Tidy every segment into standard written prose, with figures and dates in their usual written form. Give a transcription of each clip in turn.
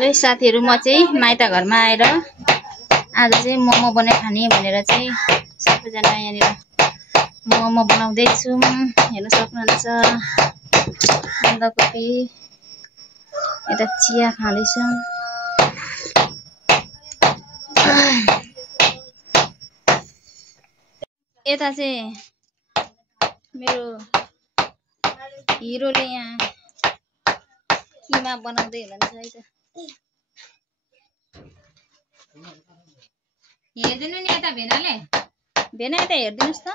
है साथीहरु म चाहिँ माइता घरमा आएर आज चाहिँ मोमो बनाइ खाने भनेर चाहिँ सबैजना यहाँनिर मोमो बनाउँदै छौं हेर्न सक्नुहुन्छ बन्दाकोपी यता चिया खाँदै छौं यता चाहिँ मेरो हिरोले यहाँ किमा बनाउँदै हुनुहुन्छ है त हेर्दिनु नि यता भेनाले भेना यता हेर्दिनुस् त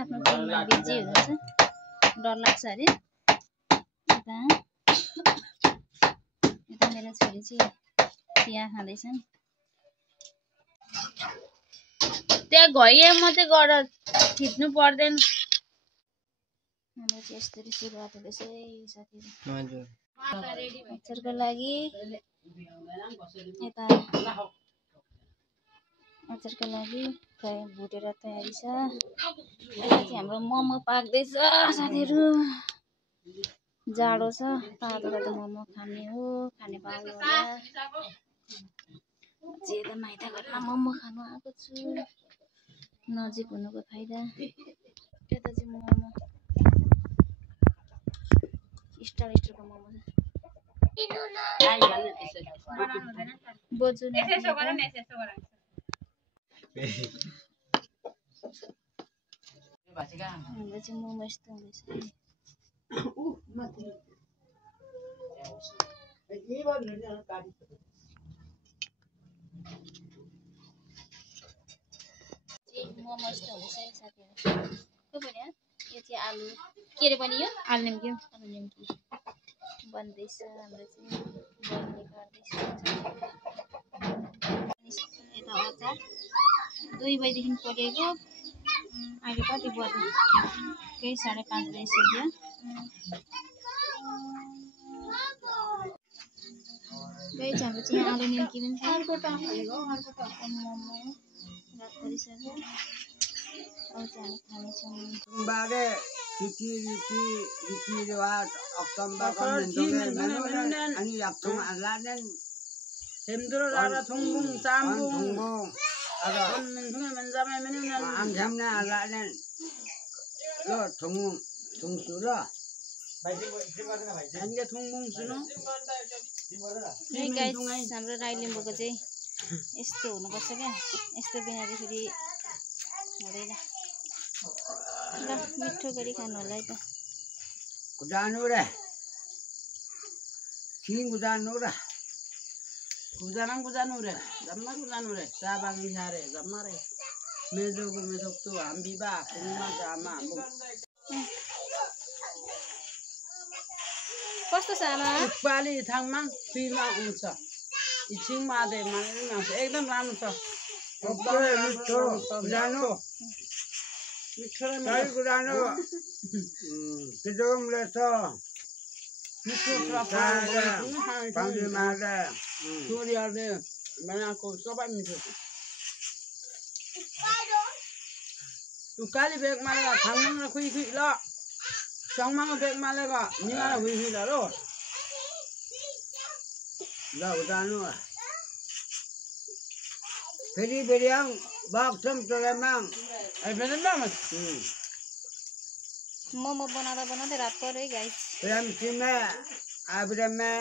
आफ्नो काममा बिजी हुनुहुन्छ डर लाग्छ अरे यता मेरो छोरी चाहिँ चिया खाँदैछन् त्यहाँ गए मात्रै गएर थिच्नु पर्दैन हाम्रो चाहिँ यसरी सुरुवात हुँदैछ है साथीहरु अचारको लागि यता अचारको लागि भुटेर तयारी छ यता चाहिँ हाम्रो मोमो पाक्दैछ साथीहरु जाडो छ तातो तातो मोमो खाने पाउनु होला चाहिँ यता माइता घरमा मोमो खानु आएको छु नजिक हुनुको फाइदा यता चाहिँ मोमो स्टारको मोमो बोजू नि यसो गर न यसो गर हाम्रो चाहिँ मोमो यस्तो हुँदैछ मोमो यस्तो हुँदैछ साथीहरु के भन्यो यो चाहिँ आलु के रे पनि यो आलु निम्की बन्दैछ हाम्रो चाहिँ बन्ने गर्दैछ यता अचार 2 बजेदेखि पकेको अहिले कति बज्यो केही 5:30 बजिसक्यो गई हाम्रो चाहिँ आलु निम्की पनि छ मोमो रात परिसक्यो अब चाहिँ हामी खानेछौँ बारे रीति-रिवाज अक्टोबरको अनि Yakthung आलादेन Semduro rara thungbung sambung kon minthunge menjame menun amjamna aladen lo thungsura hange thungbung suno hey guys हाम्रो राई लिम्बूको चाहिँ यस्तो हुनुपर्छ क्या यस्तो बिना फेरि हुँदैन ल मिठो गरी खानु होला है त कुदानु रे किन कुदानु रे Kujanang kujanure, jamma kujanure, sabang ihare, jamma re. Medok tu ambiba, kumma jama. कस्तो छ आमा Ukpali thangmang pima unsa. Iching ma de mane na ekdam राम्रो छ. मिठो कुदानु मिठो र kai कुदानु किदम लेतो मिठो छ पानी मारे सूर्यले बनाएको सबै मिठो छ उकाली बेग मालेगा थाङमाङ र खुइ खुइ ल सङमाङ बेग मालेगा निमा र खुइ खुइ ल रो ल कुदानु फेरि आउ बाक्सम तोलेमाङ ai benar banget मोमो बनाउँदै रात पर्यो है गाइस प्रेम सिमे आब्रेमे